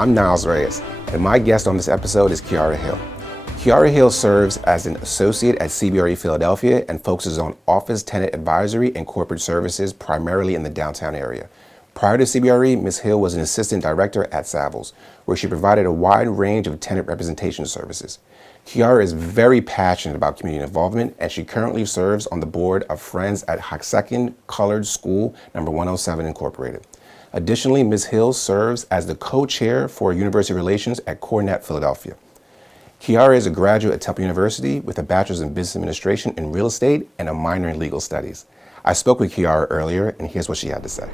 I'm Niles Reyes, and my guest on this episode is Kieara Hill. Kieara Hill serves as an associate at CBRE Philadelphia and focuses on office tenant advisory and corporate services primarily in the downtown area. Prior to CBRE, Ms. Hill was an assistant director at Savills, where she provided a wide range of tenant representation services. Kieara is very passionate about community involvement, and she currently serves on the board of Friends at Hockessin Colored School number 107 Incorporated. Additionally, Ms. Hill serves as the co-chair for University Relations at CoreNet Philadelphia. Kieara is a graduate at Temple University with a bachelor's in business administration and real estate and a minor in legal studies. I spoke with Kieara earlier, and here's what she had to say.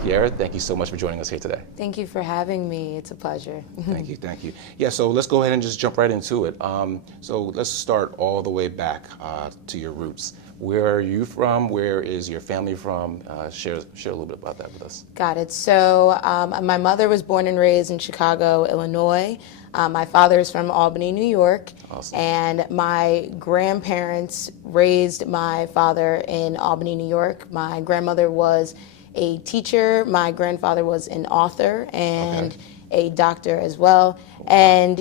Kieara, thank you so much for joining us here today. Thank you for having me. It's a pleasure. Thank you. Yeah, so let's go ahead and just jump right into it. So let's start all the way back to your roots. Where are you from? Where is your family from? Share a little bit about that with us. Got it. So my mother was born and raised in Chicago, Illinois. My father is from Albany, New York. Awesome. And my grandparents raised my father in Albany, New York. My grandmother was a teacher. My grandfather was an author and a doctor as well. And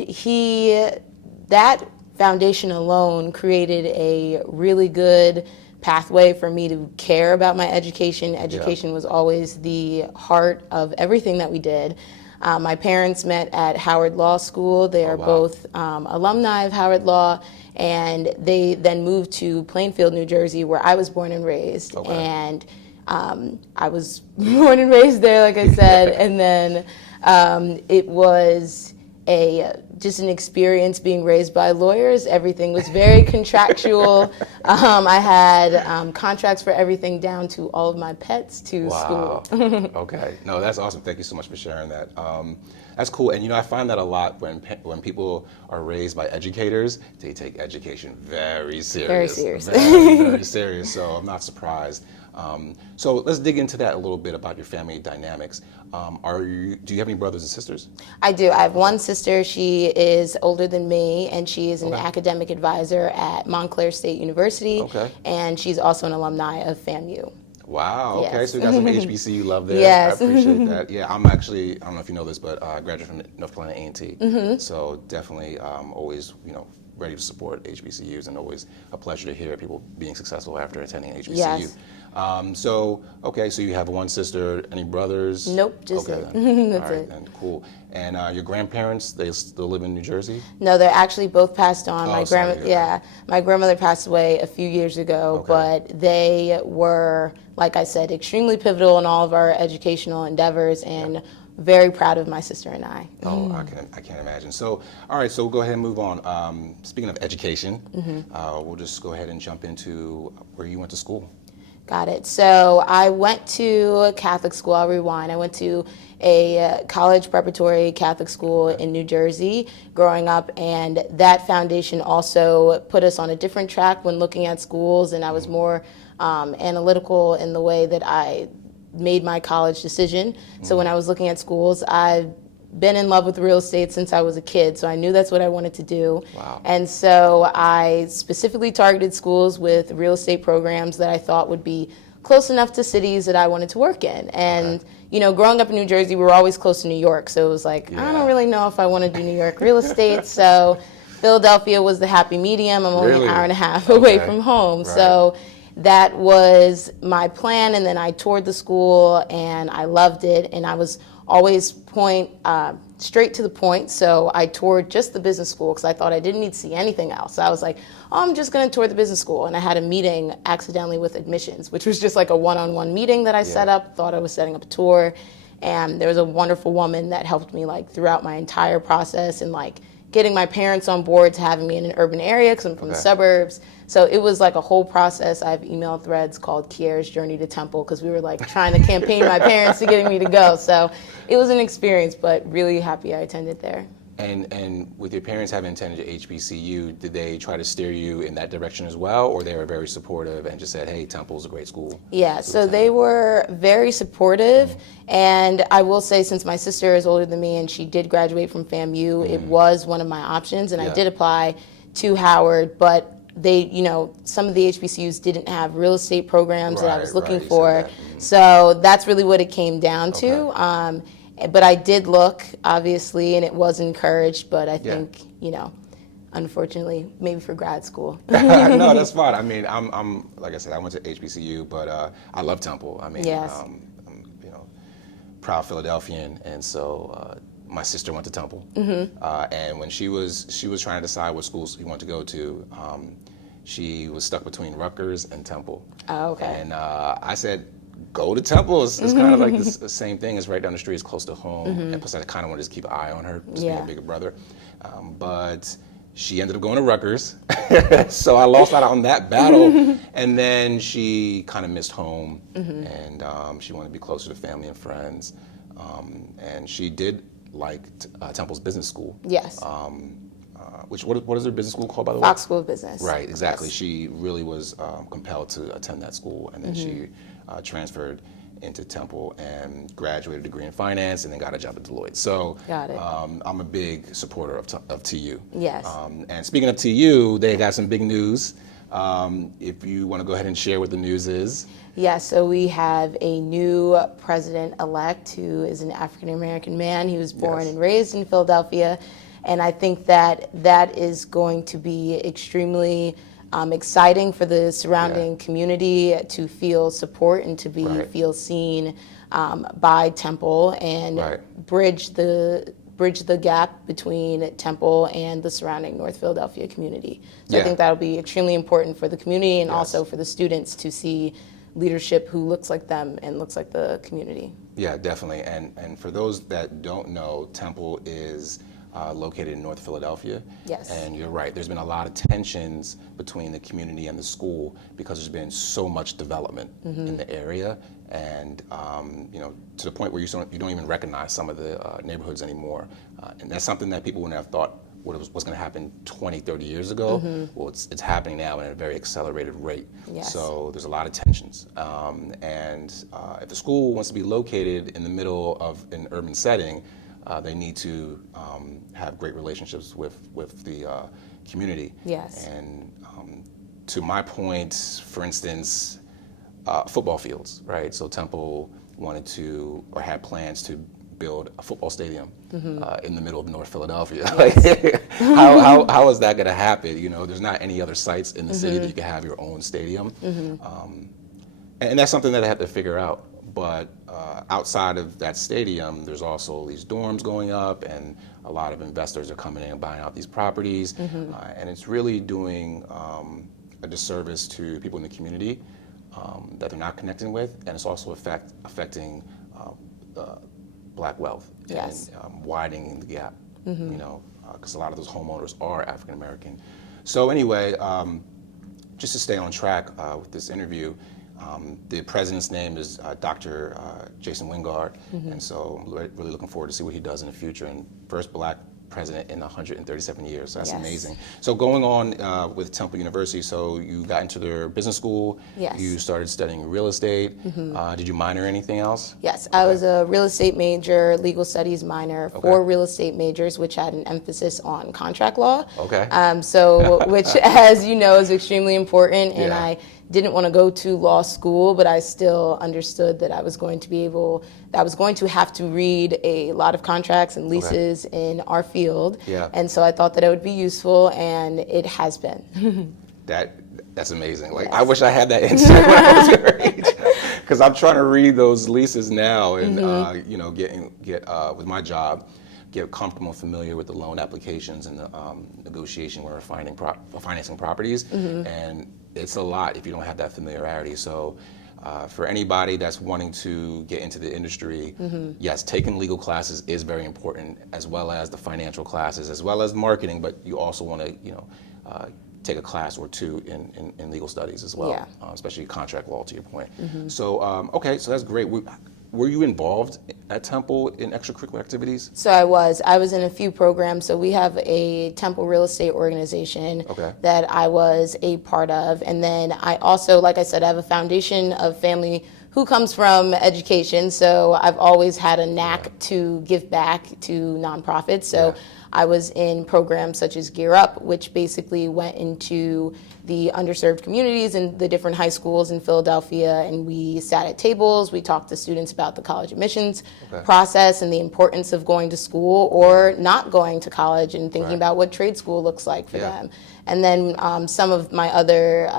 that foundation alone created a really good pathway for me to care about my education. Education was always the heart of everything that we did. My parents met at Howard Law School. They are both alumni of Howard Law, and they then moved to Plainfield, New Jersey, where I was born and raised. And I was born and raised there, like I said, and then it was just an experience being raised by lawyers. Everything was very contractual. I had contracts for everything down to all of my pets to school. Okay. No, that's awesome. Thank you so much for sharing that. That's cool. And I find that a lot when people are raised by educators, they take education very serious. Very serious. Very serious. So I'm not surprised. So let's dig into that a little bit about your family dynamics. Do you have any brothers and sisters? I do. I have one sister. She is older than me, and she is an academic advisor at Montclair State University. And she's also an alumni of FAMU. Wow. Okay. Yes. So you got some HBCU love there. Yes. I appreciate that. Yeah. I'm actually, I don't know if you know this, but I graduated from North Carolina A&T. So definitely always, ready to support HBCUs, and always a pleasure to hear people being successful after attending HBCU. Yes. So you have one sister. Any brothers? Nope, just it. That's it. And cool. And your grandparents, they still live in New Jersey? No, they're actually both passed on. Oh, My grandmother passed away a few years ago, but they were, like I said, extremely pivotal in all of our educational endeavors, and very proud of my sister and I. Oh, I can't imagine. So, all right, so we'll go ahead and move on. Speaking of education, we'll just go ahead and jump into where you went to school. Got it. So I went to Catholic school. I'll rewind. I went to a college preparatory Catholic school in New Jersey growing up, and that foundation also put us on a different track when looking at schools, and I was more analytical in the way that I made my college decision. So when I was looking at schools, I've been in love with real estate since I was a kid, so I knew that's what I wanted to do. Wow. And so I specifically targeted schools with real estate programs that I thought would be close enough to cities that I wanted to work in. And growing up in New Jersey, we were always close to New York, so it was like, I don't really know if I want to do New York real estate. So Philadelphia was the happy medium. I'm only an hour and a half away from home. So that was my plan, and then I toured the school, and I loved it, and I was always straight to the point. So I toured just the business school because I thought I didn't need to see anything else. So I was like, I'm just going to tour the business school. And I had a meeting accidentally with admissions, which was just like a one-on-one meeting that I set up, thought I was setting up a tour. And there was a wonderful woman that helped me throughout my entire process, and getting my parents on board to having me in an urban area because I'm from the suburbs. So it was like a whole process. I have email threads called Kiara's Journey to Temple because we were trying to campaign my parents to getting me to go. So it was an experience, but really happy I attended there. And with your parents having attended HBCU, did they try to steer you in that direction as well, or they were very supportive and just said, hey, Temple's a great school? Yeah, so they were very supportive, and I will say, since my sister is older than me and she did graduate from FAMU, it was one of my options, and I did apply to Howard, but they, some of the HBCUs didn't have real estate programs that I was looking for. So that's really what it came down to. But I did look, obviously, and it was encouraged, but I think, unfortunately, maybe for grad school. No, that's fine. I mean, I'm like I said, I went to HBCU, but I love Temple. I mean, Yes. I'm proud Philadelphian, and so my sister went to Temple, and when she was trying to decide what schools she wanted to go to, she was stuck between Rutgers and Temple. Oh, okay. And I said, go to Temple. It's kind of like the same thing. It's right down the street. It's close to home. And plus, I kind of wanted to keep an eye on her, just being a bigger brother. But she ended up going to Rutgers. So I lost out on that battle. And then she kind of missed home. And she wanted to be closer to family and friends. And she did like Temple's business school. Yes. What is her business school called, by the way? Fox School of Business. Right, exactly. Yes. She really was compelled to attend that school, and then she transferred into Temple and graduated a degree in finance, and then got a job at Deloitte. So Got it. I'm a big supporter of TU. Yes. And speaking of TU, they got some big news. If you want to go ahead and share what the news is. Yeah, so we have a new president-elect who is an African-American man. He was born and raised in Philadelphia. And I think that is going to be extremely exciting for the surrounding community to feel support and to feel seen by Temple and bridge the gap between Temple and the surrounding North Philadelphia community. So I think that'll be extremely important for the community and also for the students to see leadership who looks like them and looks like the community. Yeah, definitely. And for those that don't know, Temple is located in North Philadelphia. Yes. And you're right, there's been a lot of tensions between the community and the school because there's been so much development in the area. And to the point where you don't even recognize some of the neighborhoods anymore. And that's something that people wouldn't have thought was going to happen 20, 30 years ago. Well, it's happening now at a very accelerated rate. Yes. So there's a lot of tensions. And if the school wants to be located in the middle of an urban setting, they need to have great relationships with the community. Yes. And to my point, for instance, football fields, right? So Temple wanted to, or had plans to build a football stadium in the middle of North Philadelphia. Like, how is that going to happen? There's not any other sites in the city that you can have your own stadium. And that's something that I have to figure out. But outside of that stadium, there's also these dorms going up, and a lot of investors are coming in and buying out these properties. And it's really doing a disservice to people in the community that they're not connecting with, and it's also affecting black wealth and widening the gap, because a lot of those homeowners are African American. So anyway, just to stay on track with this interview, the president's name is Dr. Jason Wingard, and so I'm really looking forward to see what he does in the future. And first black president in 137 years, so that's amazing. So going on with Temple University, so you got into their business school, you started studying real estate. Did you minor anything else? Yes, I was a real estate major, legal studies minor, 4 real estate majors, which had an emphasis on contract law. Which, as you know, is extremely important, and I didn't want to go to law school, but I still understood that I was going to have to read a lot of contracts and leases in our field. And so I thought that it would be useful, and it has been. That's amazing. Like, I wish I had that insight when I was your age, because I'm trying to read those leases now, and get with my job, get comfortable and familiar with the loan applications and the negotiation when we're financing properties, and it's a lot if you don't have that familiarity. So for anybody that's wanting to get into the industry, yes, taking legal classes is very important, as well as the financial classes, as well as marketing, but you also want to take a class or two in legal studies as well, especially contract law, to your point. So, so that's great. Were you involved at Temple in extracurricular activities? So I was in a few programs. So we have a Temple real estate organization that I was a part of. And then I also, like I said, I have a foundation of family who comes from education. So I've always had a knack to give back to nonprofits. So I was in programs such as Gear Up, which basically went into the underserved communities in the different high schools in Philadelphia, and we sat at tables, we talked to students about the college admissions process and the importance of going to school or not going to college, and thinking about what trade school looks like for them. And then some of my other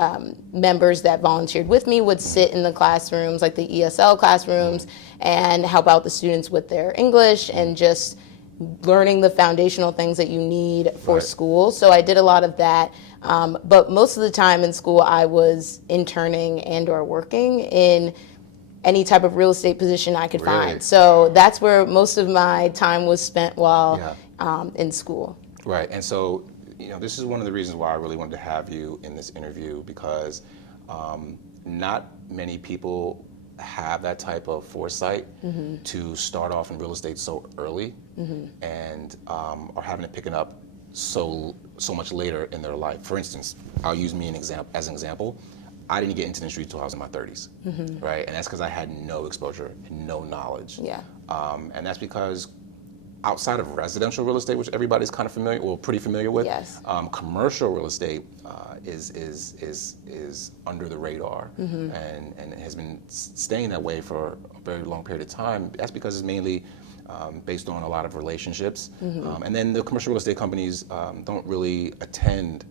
members that volunteered with me would sit in the classrooms, like the ESL classrooms, and help out the students with their English and just learning the foundational things that you need for school. So I did a lot of that. But most of the time in school, I was interning and or working in any type of real estate position I could find. So that's where most of my time was spent while in school. Right, and so, this is one of the reasons why I really wanted to have you in this interview, because not many people have that type of foresight to start off in real estate so early and are having to pick it up so much later in their life. For instance, I'll use me as an example. I didn't get into the industry until I was in my 30s, right? And that's because I had no exposure and no knowledge. And that's because outside of residential real estate, which everybody's kind of familiar, or pretty familiar with, commercial real estate is under the radar and has been staying that way for a very long period of time. That's because it's mainly based on a lot of relationships. And then the commercial real estate companies don't really attend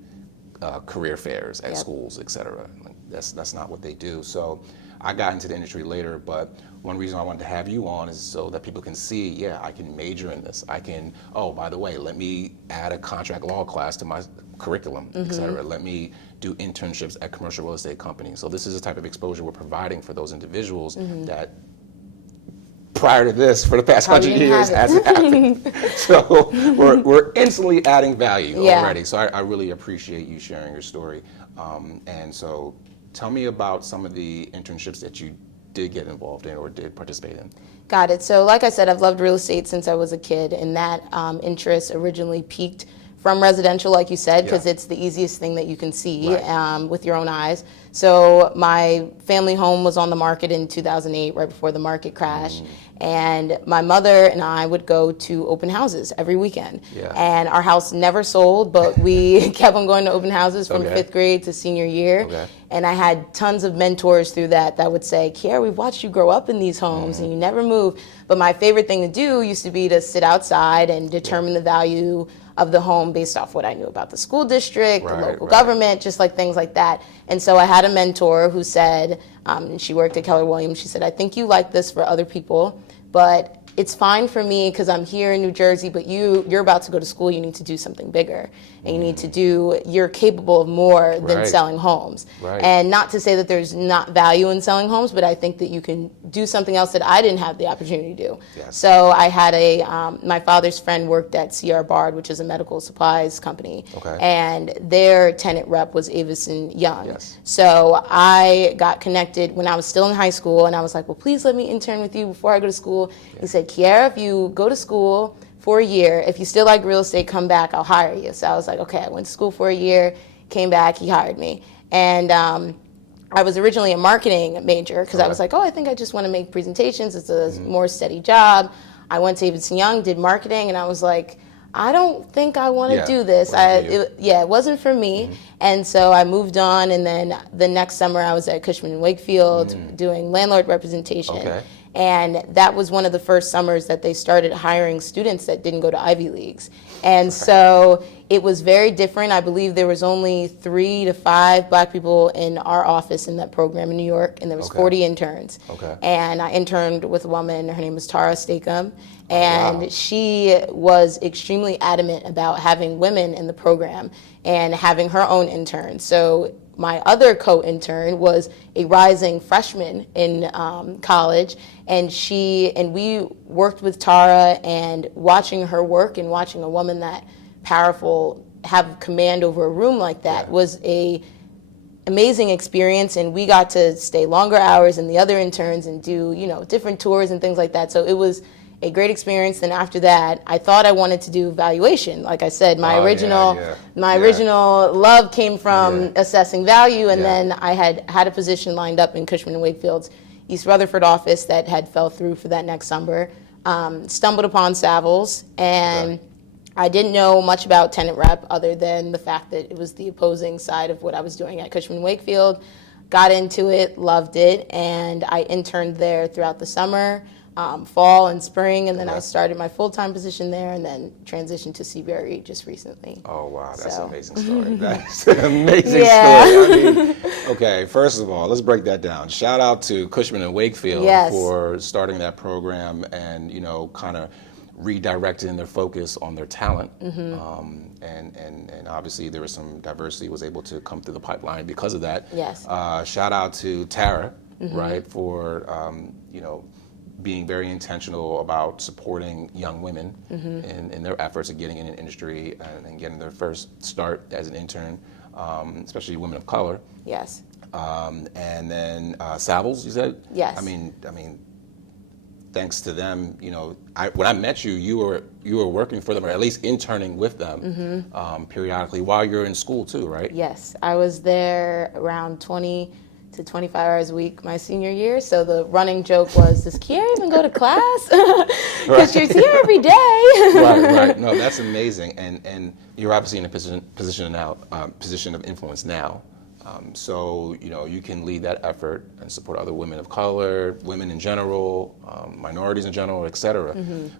career fairs at schools, et cetera. That's not what they do. So I got into the industry later, but one reason I wanted to have you on is so that people can see, I can major in this. I can, by the way, let me add a contract law class to my curriculum, et cetera. Let me do internships at commercial real estate companies. So this is the type of exposure we're providing for those individuals that prior to this, for the past 100 years, hasn't happened. So we're instantly adding value already. So I really appreciate you sharing your story. And so tell me about some of the internships that you did get involved in or did participate in. Got it. So like I said, I've loved real estate since I was a kid, and that interest originally peaked from residential, like you said, because it's the easiest thing that you can see with your own eyes. So my family home was on the market in 2008, right before the market crash. And my mother and I would go to open houses every weekend. And our house never sold, but we kept on going to open houses from 5th grade to senior year. And I had tons of mentors through that would say, Kieara, we've watched you grow up in these homes and you never move. But my favorite thing to do used to be to sit outside and determine the value of the home based off what I knew about the school district, the local government, just like things like that. And so I had a mentor who said, she worked at Keller Williams, she said, I think you like this for other people, but it's fine for me because I'm here in New Jersey, but you're about to go to school, you need to do something bigger. And you need to you're capable of more than selling homes. And not to say that there's not value in selling homes, but I think that you can do something else that I didn't have the opportunity to do. So I had my father's friend worked at CRE, which is a medical supplies company. And their tenant rep was Avison Young. So I got connected when I was still in high school, and I was like, well, please let me intern with you before I go to school. He said, Kieara, if you go to school for a year, if you still like real estate, come back, I'll hire you. So I was like, okay, I went to school for a year, came back, he hired me. And I was originally a marketing major because I was like, I think I just want to make presentations. It's a more steady job. I went to Avison Young, did marketing, and I was like, I don't think I want to do this. It wasn't for me. And so I moved on, and then the next summer I was at Cushman & Wakefield doing landlord representation. And that was one of the first summers that they started hiring students that didn't go to Ivy Leagues. And so it was very different. I believe there was only 3 to 5 black people in our office in that program in New York, and there was 40 interns. And I interned with a woman, her name was Tara Stakem, and she was extremely adamant about having women in the program and having her own interns. So my other co-intern was a rising freshman in college, and we worked with Tara, and watching her work and watching a woman that powerful have command over a room like that was a amazing experience. And we got to stay longer hours than the other interns and do different tours and things like that. So it was a great experience. Then after that, I thought I wanted to do valuation. Like I said, my original love came from assessing value, and then I had a position lined up in Cushman & Wakefield's East Rutherford office that had fell through for that next summer. Stumbled upon Savills, and I didn't know much about tenant rep other than the fact that it was the opposing side of what I was doing at Cushman & Wakefield. Got into it, loved it, and I interned there throughout the summer, fall and spring, and then I started my full-time position there and then transitioned to CBRE just recently. Oh, wow, that's So. an amazing story. That's an amazing Yeah. story. I mean, okay, first of all, let's break that down. Shout out to Cushman & Wakefield Yes. for starting that program and, kind of redirecting their focus on their talent. And obviously there was some diversity was able to come through the pipeline because of that. Yes. Shout out to Tara, right, for, being very intentional about supporting young women in their efforts of getting in an industry and getting their first start as an intern, especially women of color. Yes. And then Savills, you said? Yes. I mean, thanks to them, when I met you, you were working for them, or at least interning with them periodically while you're in school too, right? Yes, I was there around 20 to 25 hours a week my senior year. So the running joke was, does Kieara even go to class? Because she's here every day. Right. No, that's amazing. And you're obviously in a position now, position of influence now. So, you can lead that effort and support other women of color, women in general, minorities in general, et cetera.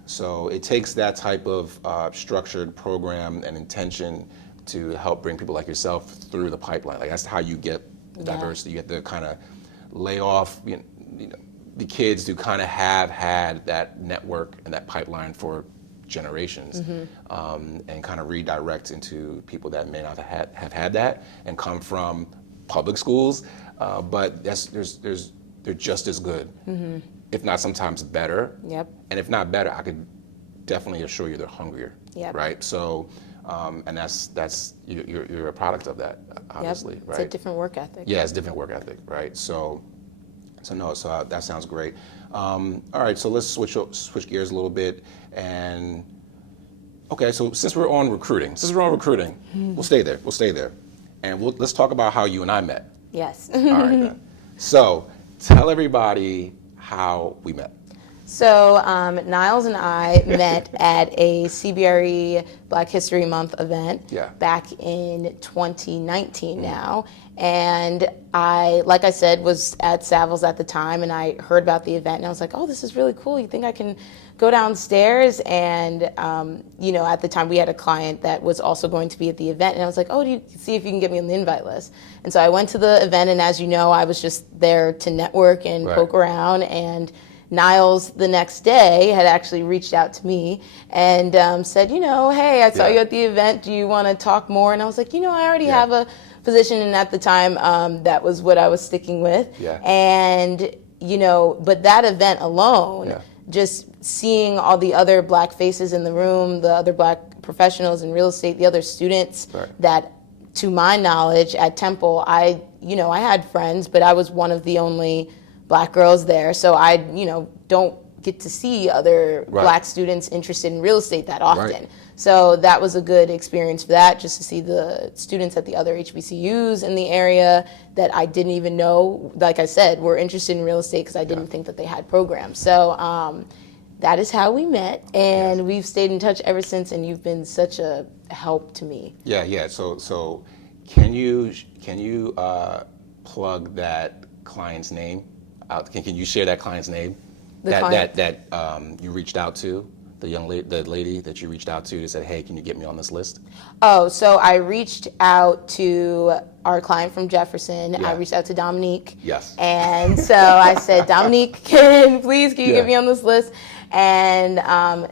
So it takes that type of structured program and intention to help bring people like yourself through the pipeline. Like, that's how you get the diversity. You get to kind of lay off, the kids who kind of have had that network and that pipeline for generations, and kind of redirect into people that may not have had that and come from public schools, but they're just as good, if not sometimes better. Yep. And if not better, I could definitely assure you they're hungrier. Yep. Right. So, and that's you're a product of that, obviously. Yep. Right. It's a different work ethic. Yeah, it's a different work ethic, right? So that sounds great. All right, so let's switch gears a little bit, and okay, so since we're on recruiting, we'll stay there, and let's talk about how you and I met. Yes. All right, then. So tell everybody how we met. So Niles and I met at a CBRE Black History Month event back in 2019 now. And I, like I said, was at Savills at the time, and I heard about the event, and I was like, oh, this is really cool. You think I can go downstairs? And, at the time we had a client that was also going to be at the event, and I was like, oh, do you see if you can get me on the invite list? And so I went to the event, and as you know, I was just there to network and poke around, and Niles the next day had actually reached out to me and said, hey, I saw you at the event. Do you want to talk more? And I was like, I already have a position. And at the time, that was what I was sticking with. Yeah. And, but that event alone, just seeing all the other Black faces in the room, the other Black professionals in real estate, the other students that, to my knowledge, at Temple, I had friends, but I was one of the only Black girls there, so I, don't get to see other Black students interested in real estate that often. So that was a good experience for that, just to see the students at the other HBCUs in the area that I didn't even know, like I said, were interested in real estate because I didn't think that they had programs. So that is how we met, and we've stayed in touch ever since, and you've been such a help to me. Yeah. So can you plug that client's name? Can you share that client's name? That you reached out to, the lady that you reached out to said, hey, can you get me on this list? Oh, so I reached out to our client from Jefferson. I reached out to Dominique. Yes. And so I said, Dominique, can you get me on this list? And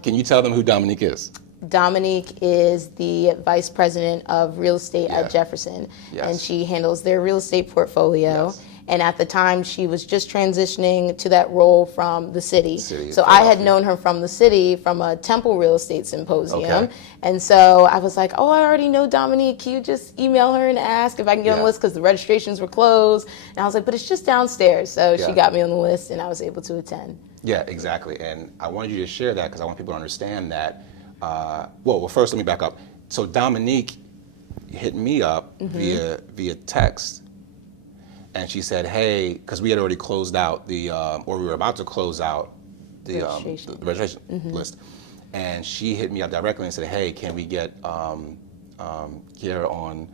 can you tell them who Dominique is? Dominique is the vice president of real estate at Jefferson, and she handles their real estate portfolio. Yes. And at the time, she was just transitioning to that role from the city. So I had known her from the city, from a Temple real estate symposium. And so I was like, oh, I already know Dominique. Can you just email her and ask if I can get on the list, because the registrations were closed. And I was like, but it's just downstairs. So she got me on the list, and I was able to attend. Yeah, exactly. And I wanted you to share that because I want people to understand that. Well, first let me back up. So Dominique hit me up via text. And she said, hey, because we had already closed out or we were about to close out the registration list. and she hit me up directly and said, "Hey, can we get Kieara on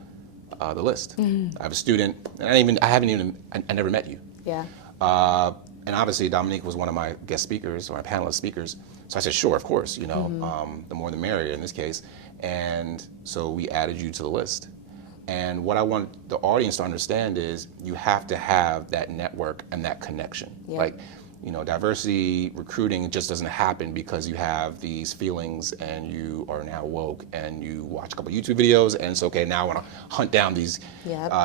the list?" I have a student, and I never met you. Yeah. And obviously Dominique was one of my guest speakers or my panelist speakers. So I said, sure, of course, the more the merrier in this case. And so we added you to the list. And what I want the audience to understand is you have to have that network and that connection. Yeah. Like, diversity recruiting just doesn't happen because you have these feelings and you are now woke and you watch a couple YouTube videos and it's okay, now I want to hunt down these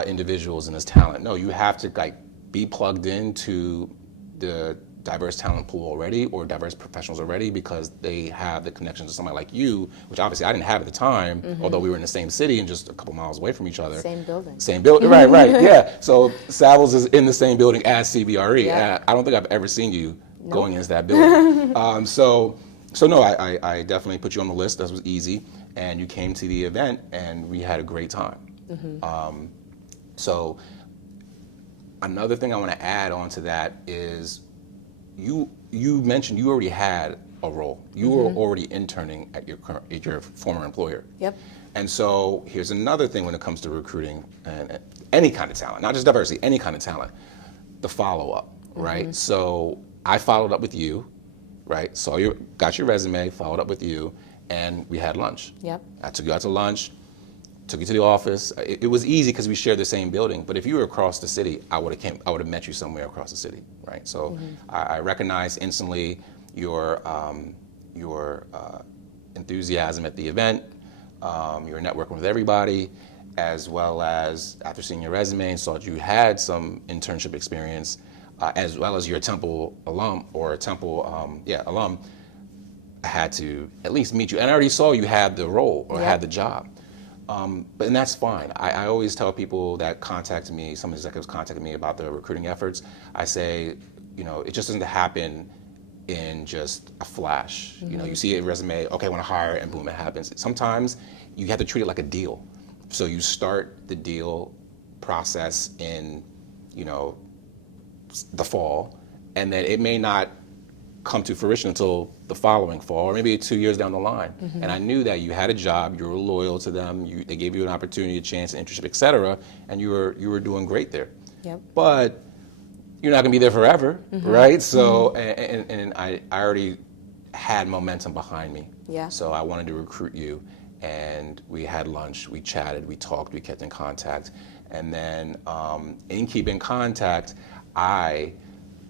individuals and this talent. No, you have to be plugged into the diverse talent pool already or diverse professionals already because they have the connections to somebody like you, which obviously I didn't have at the time, although we were in the same city and just a couple miles away from each other. Same building. Same building, right, yeah. So Savills is in the same building as CBRE. Yeah. I don't think I've ever seen you going into that building. So no, I definitely put you on the list. That was easy. And you came to the event and we had a great time. So another thing I want to add on to that is you mentioned you already had a role. You were already interning at your former employer. Yep. And so here's another thing when it comes to recruiting and any kind of talent, not just diversity, any kind of talent, the follow-up, right? So I followed up with you, right? So got your resume, followed up with you, and we had lunch. Yep. I took you out to lunch, took you to the office. It was easy because we shared the same building, but if you were across the city, I would have met you somewhere across the city, right? So I recognized instantly your enthusiasm at the event, you were networking with everybody, as well as after seeing your resume and saw that you had some internship experience, as well as you're a Temple alum or a Temple alum, I had to at least meet you. And I already saw you had the role or had the job. And that's fine. I always tell people that contact me, some executives contact me about the recruiting efforts. I say, it just doesn't happen in just a flash. You see a resume, okay, I want to hire, and boom, it happens. Sometimes you have to treat it like a deal. So you start the deal process in, the fall, and then it may not come to fruition until the following fall, or maybe 2 years down the line. And I knew that you had a job, you were loyal to them, they gave you an opportunity, a chance, an internship, et cetera, and you were doing great there. Yep. But you're not gonna be there forever, right? So, and I already had momentum behind me. Yeah. So I wanted to recruit you, and we had lunch, we chatted, we talked, we kept in contact, and then in keeping contact, I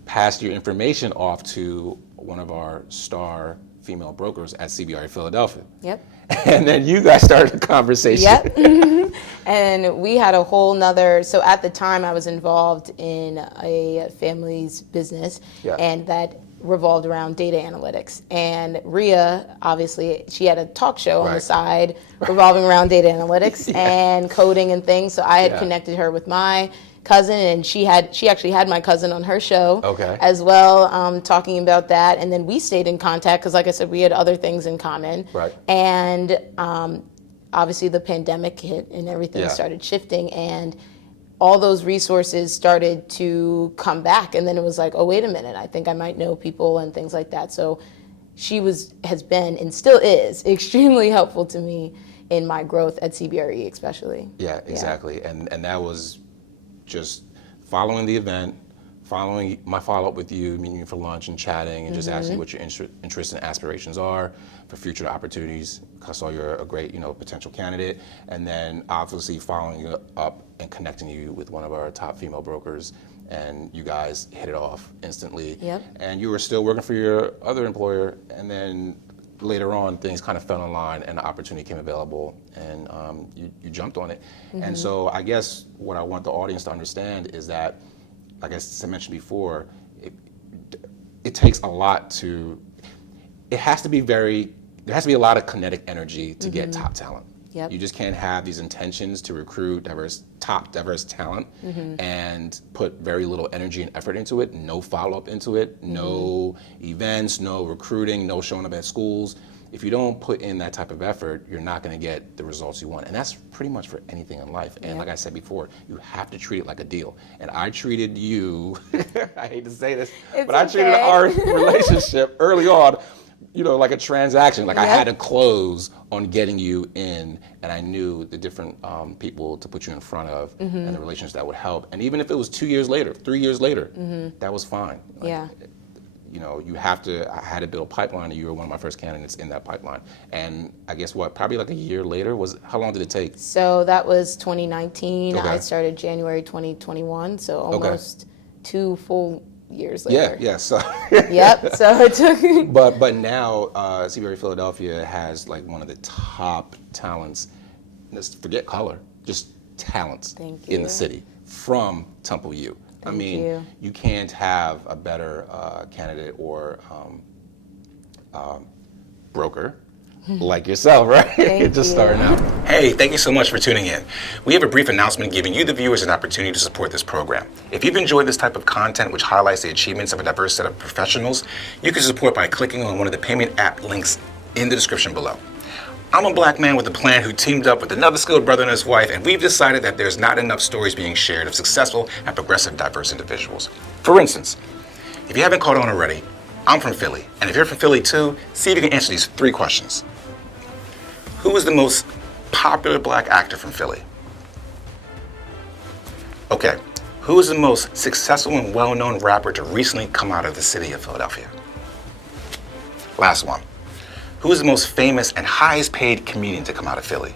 passed your information off to one of our star female brokers at CBRE Philadelphia. Yep. And then you guys started a conversation. Yep. And we had a whole nother, so at the time I was involved in a family's business, and that revolved around data analytics. And Rhea, obviously, she had a talk show on the side revolving around data analytics and coding and things. So I had connected her with my cousin, and she actually had my cousin on her show as well, talking about that. And then we stayed in contact because, like I said, we had other things in common. Right. And obviously the pandemic hit and everything started shifting, and all those resources started to come back. And then it was like, oh, wait a minute, I think I might know people and things like that. So she has been and still is extremely helpful to me in my growth at CBRE especially. Yeah, exactly. And that was just following the event, following my follow-up with you, meeting you for lunch and chatting, and just asking what your interests and aspirations are for future opportunities. I saw you're a great, potential candidate, and then obviously following you up and connecting you with one of our top female brokers, and you guys hit it off instantly. Yep. And you were still working for your other employer, and then later on, things kind of fell in line and the opportunity came available, and you jumped on it. And so I guess what I want the audience to understand is that, like I mentioned before, it takes a lot there has to be a lot of kinetic energy to get top talent. Yep. You just can't have these intentions to recruit top diverse talent and put very little energy and effort into it, no follow-up into it, no events, no recruiting, no showing up at schools. If you don't put in that type of effort, you're not going to get the results you want. And that's pretty much for anything in life. And like I said before, you have to treat it like a deal. And I treated you, I hate to say this, but I treated our relationship early on like a transaction. Like I Yep. had to close on getting you in, and I knew the different people to put you in front of, and the relations that would help. And even if it was 2 years later, 3 years later, that was fine. Like, Yeah. I had to build a pipeline, and you were one of my first candidates in that pipeline. And I guess probably like a year later how long did it take? So that was 2019. Okay. I started January 2021, so almost 2 full years Yeah, later. yeah. So, Yep. So it took. but now CBRE Philadelphia has like one of the top talents. Let's forget color, just talents Thank in the you. city from Temple U. Thank you. You can't have a better candidate or broker like yourself, right? Thank Just you. starting out. Hey, thank you so much for tuning in. We have a brief announcement giving you, the viewers, an opportunity to support this program. If you've enjoyed this type of content, which highlights the achievements of a diverse set of professionals, you can support by clicking on one of the payment app links in the description below. I'm a black man with a plan who teamed up with another skilled brother and his wife, and we've decided that there's not enough stories being shared of successful and progressive diverse individuals. For instance, if you haven't caught on already, I'm from Philly, and if you're from Philly too, see if you can answer these 3 questions. Who is the most popular black actor from Philly? Okay, who is the most successful and well-known rapper to recently come out of the city of Philadelphia? Last one. Who is the most famous and highest paid comedian to come out of Philly?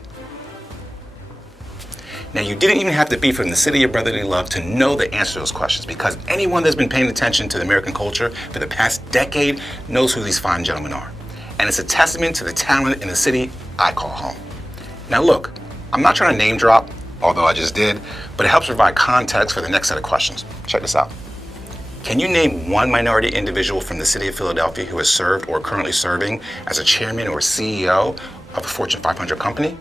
Now, you didn't even have to be from the city of brotherly love to know the answer to those questions, because anyone that's been paying attention to the American culture for the past decade knows who these fine gentlemen are. And it's a testament to the talent in the city I call home. Now look, I'm not trying to name drop, although I just did, but it helps provide context for the next set of questions. Check this out. Can you name one minority individual from the city of Philadelphia who has served or currently serving as a chairman or CEO of a Fortune 500 company?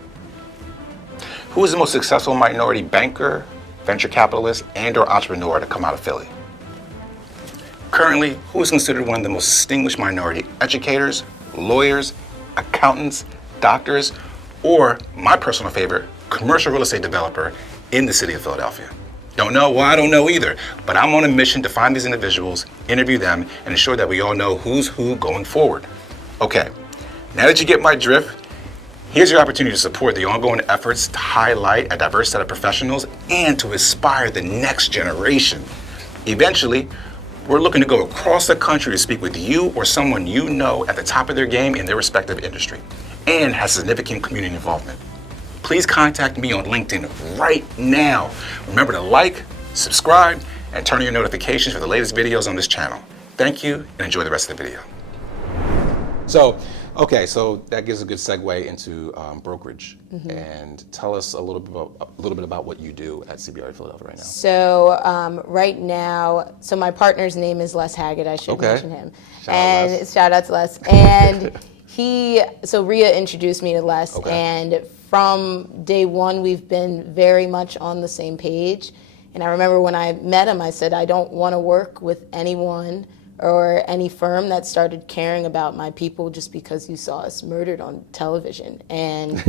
Who is the most successful minority banker, venture capitalist, and or entrepreneur to come out of Philly? Currently, who is considered one of the most distinguished minority educators, lawyers, accountants, doctors, or my personal favorite, commercial real estate developer in the city of Philadelphia? Don't know? Well, I don't know either, but I'm on a mission to find these individuals, interview them, and ensure that we all know who's who going forward. Okay, now that you get my drift, here's your opportunity to support the ongoing efforts to highlight a diverse set of professionals and to inspire the next generation. Eventually, we're looking to go across the country to speak with you or someone you know at the top of their game in their respective industry and has significant community involvement. Please contact me on LinkedIn right now. Remember to like, subscribe, and turn on your notifications for the latest videos on this channel. Thank you, and enjoy the rest of the video. So that gives a good segue into brokerage. And tell us a little bit about what you do at CBRE Philadelphia right now. So right now, my partner's name is Les Haggett. I should mention him. Shout out to Les. And Rhea introduced me to Les, and from day one, we've been very much on the same page. And I remember when I met him, I said, I don't want to work with anyone or any firm that started caring about my people just because you saw us murdered on television. And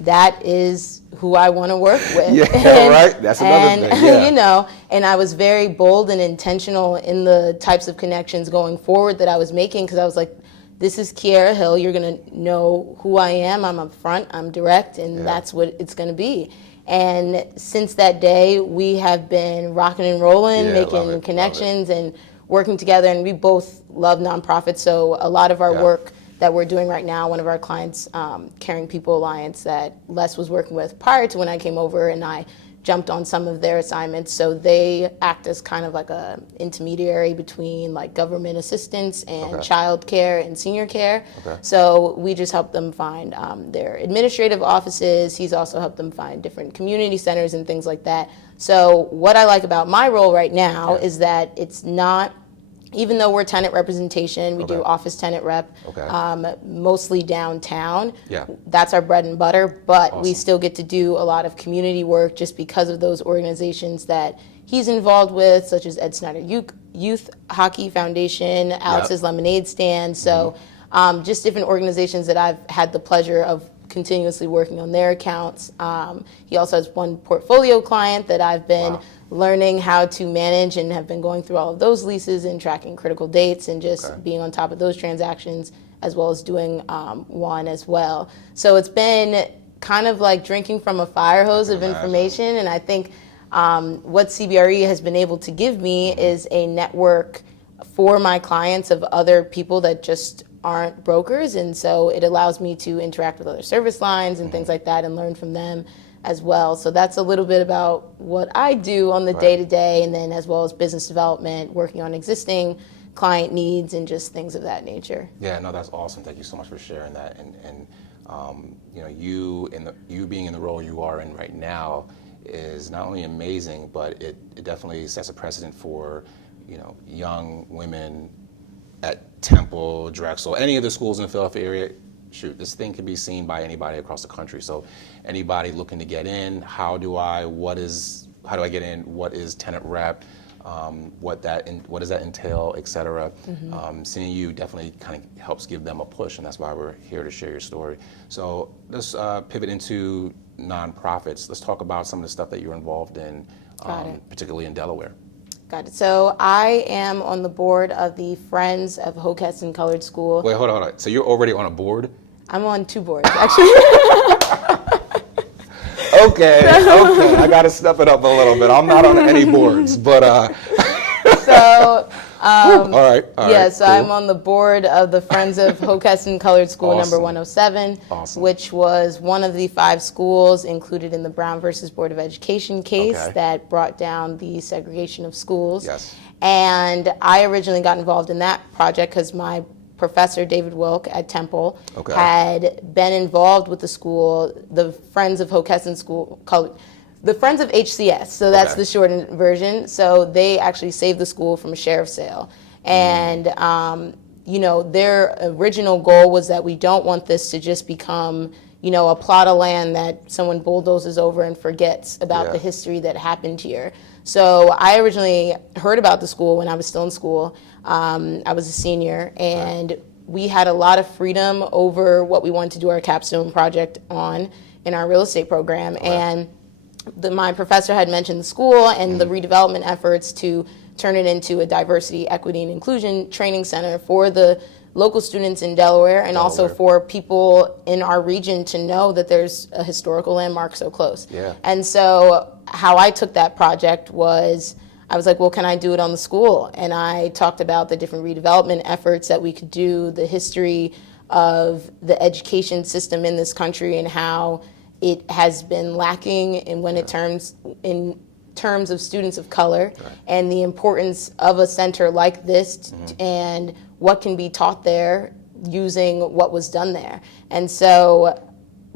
that is who I want to work with. Yeah, right? That's another thing. Yeah. And I was very bold and intentional in the types of connections going forward that I was making, because I was like, this is Kieara Hill. You're going to know who I am. I'm upfront, I'm direct, and that's what it's going to be. And since that day, we have been rocking and rolling, making connections and working together, and we both love nonprofits. So a lot of our work that we're doing right now, one of our clients, Caring People Alliance, that Les was working with prior to when I came over, and I jumped on some of their assignments. So they act as kind of like a intermediary between like government assistance and child care and senior care. So we just help them find their administrative offices. He's also helped them find different community centers and things like that. So what I like about my role right now is that it's not, even though we're tenant representation, we do office tenant rep, mostly downtown. That's our bread and butter, but we still get to do a lot of community work just because of those organizations that he's involved with, such as Ed Snyder Youth Hockey Foundation, Alex's Lemonade Stand. So just different organizations that I've had the pleasure of continuously working on their accounts. He also has one portfolio client that I've been learning how to manage and have been going through all of those leases and tracking critical dates and just being on top of those transactions as well as doing one as well. So it's been kind of like drinking from a fire hose of information, and I think what CBRE has been able to give me is a network for my clients of other people that just aren't brokers, and so it allows me to interact with other service lines and things like that and learn from them as well. So that's a little bit about what I do on the day-to-day, and then as well as business development, working on existing client needs and just things of that nature. Yeah, no, that's awesome. Thank you so much for sharing that. And you know, you being in the role you are in right now is not only amazing, but it definitely sets a precedent for, you know, young women at Temple, Drexel, any of the schools in the Philadelphia area. Shoot, this thing can be seen by anybody across the country. So anybody looking to get in, how do I get in? What is tenant rep? What does that entail, et cetera. Seeing you definitely kind of helps give them a push, and that's why we're here to share your story. So let's pivot into nonprofits. Let's talk about some of the stuff that you're involved in, particularly in Delaware. Got it. So I am on the board of the Friends of Hockessin Colored School. Wait, hold on. So you're already on a board? I'm on 2 boards, actually. Okay. I got to step it up a little bit. I'm not on any boards, but So, all right. yes, cool. I'm on the board of the Friends of Hockessin Colored School Awesome. number 107, which was one of the 5 schools included in the Brown versus Board of Education case that brought down the segregation of schools. Yes. And I originally got involved in that project because my professor, David Wilk at Temple, had been involved with the school, the Friends of Hockessin School, the Friends of HCS, so that's the shortened version. So they actually saved the school from a sheriff's sale. And, you know, their original goal was that we don't want this to just become, you know, a plot of land that someone bulldozes over and forgets about the history that happened here. So I originally heard about the school when I was still in school. I was a senior, and we had a lot of freedom over what we wanted to do our capstone project on in our real estate program. And my professor had mentioned the school and the redevelopment efforts to turn it into a diversity, equity, and inclusion training center for the local students in Delaware, and also for people in our region to know that there's a historical landmark so close. And so how I took that project was, I was like, well, can I do it on the school? And I talked about the different redevelopment efforts that we could do, the history of the education system in this country and how it has been lacking in terms of students of color, and the importance of a center like this and what can be taught there using what was done there. And so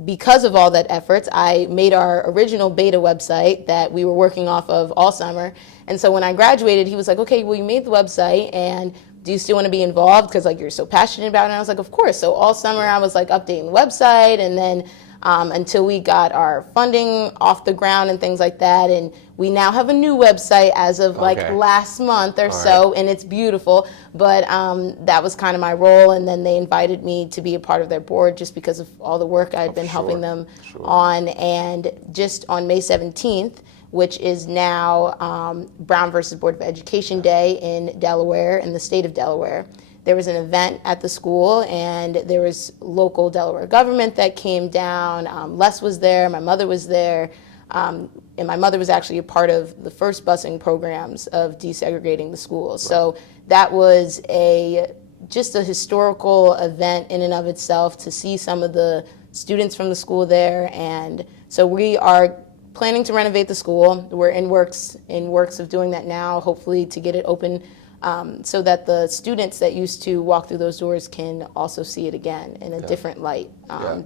because of all that efforts, I made our original beta website that we were working off of all summer. And so when I graduated, he was like, okay, well, you made the website, and do you still want to be involved? Because like you're so passionate about it. And I was like, of course. So all summer I was like updating the website, and then until we got our funding off the ground and things like that. And we now have a new website as of like last month or so, and it's beautiful. But that was kind of my role. And then they invited me to be a part of their board just because of all the work I had been helping them on. And just on May 17th, which is now Brown versus Board of Education Day in Delaware, in the state of Delaware, there was an event at the school, and there was local Delaware government that came down. Les was there, my mother was there, and my mother was actually a part of the first busing programs of desegregating the schools. So that was just a historical event in and of itself to see some of the students from the school there. And so we are planning to renovate the school. We're in works of doing that now, hopefully to get it open so that the students that used to walk through those doors can also see it again in a different light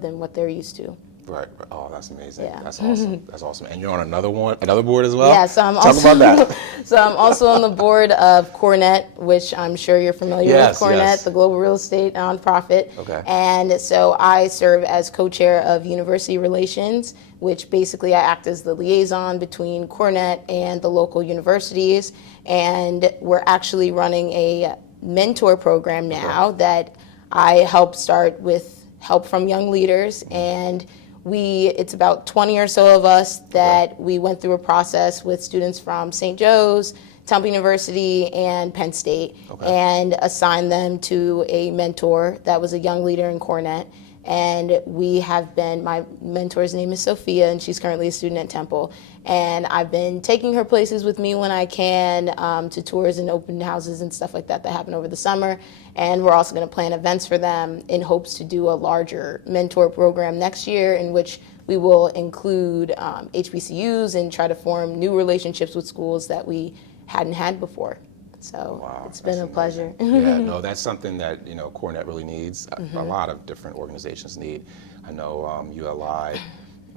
than what they're used to. Right. Oh, that's amazing. Yeah. That's awesome. That's awesome. And you're on another board as well? Yeah, so I'm Talk about that. So I'm also on the board of CoreNet, which I'm sure you're familiar with. CoreNet, the global real estate nonprofit. And so I serve as co-chair of university relations, which basically I act as the liaison between CoreNet and the local universities. And we're actually running a mentor program now that I help start with help from young leaders. And it's about 20 or so of us that we went through a process with students from St. Joe's, Temple University and Penn State, Okay. and assigned them to a mentor that was a young leader in CoreNet. And we have been, my mentor's name is Sophia, and she's currently a student at Temple. And I've been taking her places with me when I can, to tours and open houses and stuff like that happen over the summer. And we're also going to plan events for them in hopes to do a larger mentor program next year, in which we will include HBCUs and try to form new relationships with schools that we hadn't had before. So Wow, it's been a pleasure. Yeah, no, that's something that, CoreNet really needs. A lot of different organizations need. I know ULI,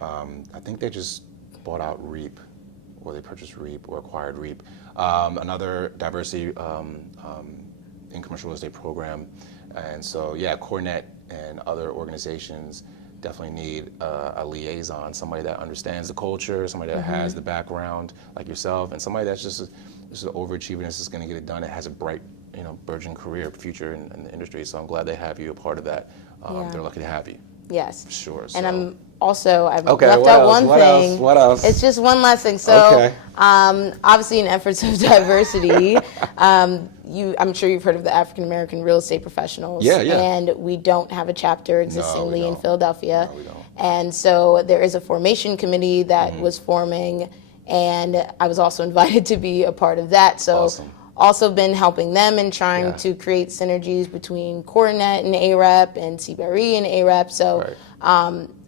I think they just bought out REAP, or they purchased REAP or acquired REAP. Another diversity in commercial real estate program. And so, yeah, CoreNet and other organizations definitely need a liaison, somebody that understands the culture, somebody that has the background like yourself, and somebody that's just an overachiever and is just going to get it done. It has a bright, burgeoning career future in the industry. So I'm glad they have you a part of that. Yeah. They're lucky to have you. Yes. For sure. And So. I'm also, I've Okay, left what out else? one What thing. else? What else? It's just one last thing. So, Okay. obviously, in efforts of diversity, I'm sure you've heard of the African American Real Estate Professionals. Yeah, yeah. And we don't have a chapter existingly in don't. Philadelphia. No, we don't. And so there is a formation committee that was forming, and I was also invited to be a part of that. So. Awesome. Also been helping them and trying Yeah. to create synergies between CoreNet and AREP and CBRE and AREP. So Right.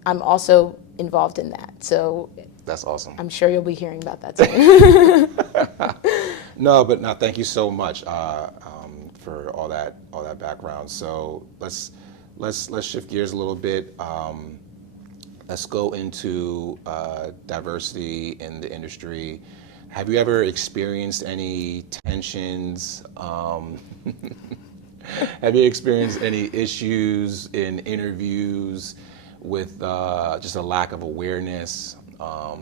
I'm also involved in that. So That's awesome. I'm sure you'll be hearing about that soon. No, thank you so much for all that background. So let's shift gears a little bit. Let's go into diversity in the industry. Have you ever experienced any tensions? Have you experienced any issues in interviews with just a lack of awareness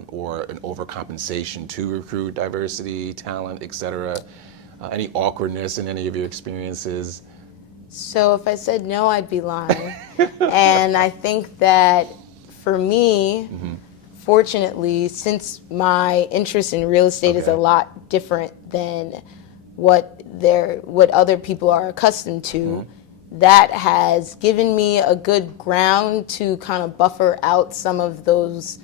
or an overcompensation to recruit diversity, talent, et cetera? Any awkwardness in any of your experiences? So if I said no, I'd be lying. And I think that for me, fortunately, since my interest in real estate is a lot different than what other people are accustomed to, that has given me a good ground to kind of buffer out some of those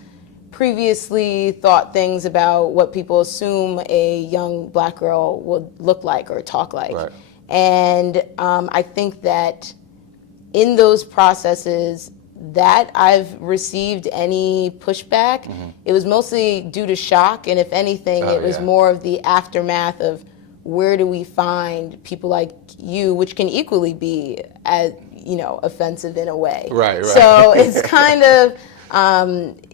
previously thought things about what people assume a young black girl would look like or talk like. Right. And I think that in those processes that I've received any pushback, it was mostly due to shock, and if anything, it was more of the aftermath of where do we find people like you, which can equally be as offensive in a way. Right. So it's kind of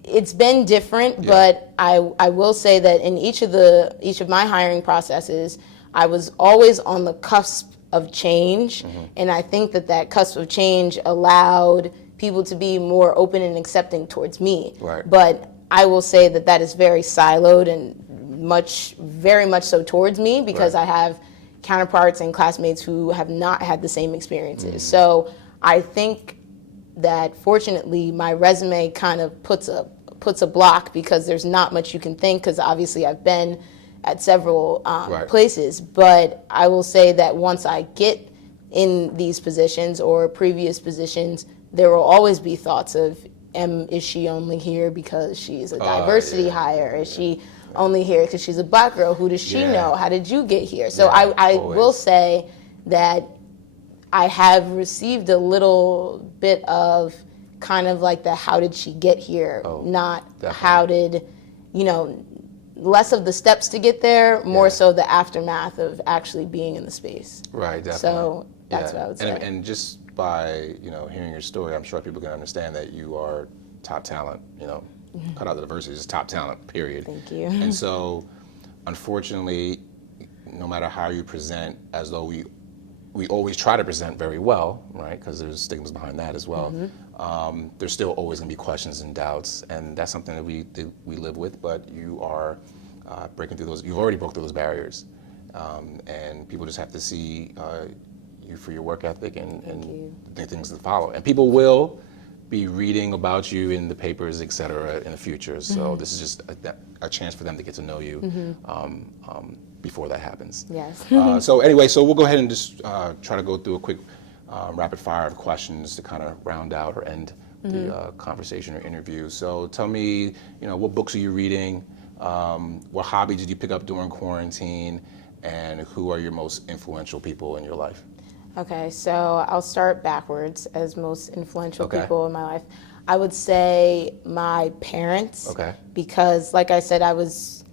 it's been different, but I will say that in each of my hiring processes, I was always on the cusp of change, and I think that cusp of change allowed people to be more open and accepting towards me. Right. But I will say that is very siloed and very much so towards me, because I have counterparts and classmates who have not had the same experiences. So I think that fortunately my resume kind of puts a block, because there's not much you can think, because obviously I've been at several places. But I will say that once I get in these positions or previous positions, there will always be thoughts of, is she only here because she's a diversity hire? Is she only here because she's a black girl? Who does she know? How did you get here? So I will say that I have received a little bit of kind of like the how did she get here, not definitely. How did, less of the steps to get there, more so the aftermath of actually being in the space. Right, definitely. So that's what I would say. And just by hearing your story, I'm sure people can understand that you are top talent. Cut out the diversity, just top talent. Period. Thank you. And so, unfortunately, no matter how you present, as though we always try to present very well, right? Because there's stigmas behind that as well. There's still always going to be questions and doubts, and that's something that we live with. But you are breaking through those. You've already broke through those barriers, and people just have to see you for your work ethic and the things that follow. And people will be reading about you in the papers, et cetera, in the future. So this is just a chance for them to get to know you before that happens. Yes. So anyway, so we'll go ahead and just try to go through a quick rapid fire of questions to kind of round out or end the conversation or interview. So tell me, what books are you reading? What hobbies did you pick up during quarantine? And who are your most influential people in your life? Okay, so I'll start backwards as most influential Okay. people in my life. I would say my parents. Okay. Because, like I said, I was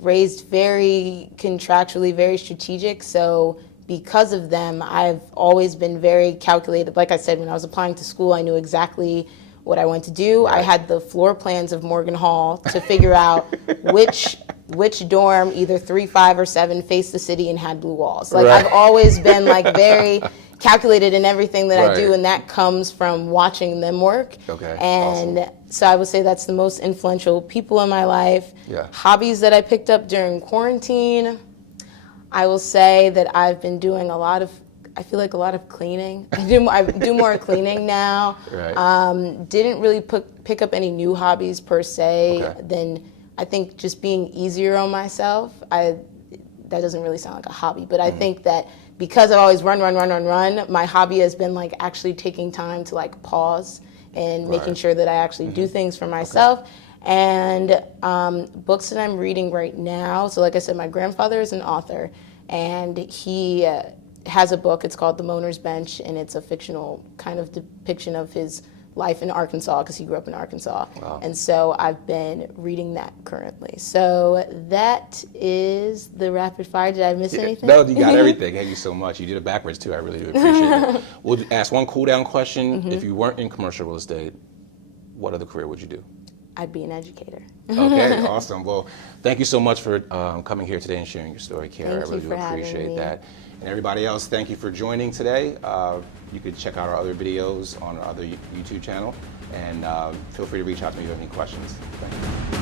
raised very contractually, very strategic. So because of them, I've always been very calculated. Like I said, when I was applying to school, I knew exactly what I wanted to do. Right. I had the floor plans of Morgan Hall to figure out which dorm, either 3, 5, or 7, faced the city and had blue walls. Like Right. I've always been like very calculated in everything that I do, Right. and that comes from watching them work. Okay, And awesome. so I would say that's the most influential people in my life. Yeah. Hobbies that I picked up during quarantine, I will say that I've been doing I feel like a lot of cleaning. I do more cleaning now. Right. Didn't really pick up any new hobbies per se. Okay. Than I think just being easier on myself. That doesn't really sound like a hobby, but I think that because I've always run, my hobby has been like actually taking time to like pause and making Right. sure that I actually do things for myself. And books that I'm reading right now. So like I said, my grandfather is an author, and he has a book. It's called The Moaner's Bench, and it's a fictional kind of depiction of his life in Arkansas, because he grew up in Arkansas. Wow. And so I've been reading that currently. So that is the rapid fire. Did I miss anything? No, you got everything. Thank you so much. You did it backwards too. I really do appreciate it. We'll ask one cool down question. If you weren't in commercial real estate, what other career would you do? I'd be an educator. Okay, awesome. Well, thank you so much for coming here today and sharing your story, Kieara. Thank I you really do for having appreciate me. that. And everybody else, thank you for joining today. You could check out our other videos on our other YouTube channel, and feel free to reach out to me if you have any questions. Thank you.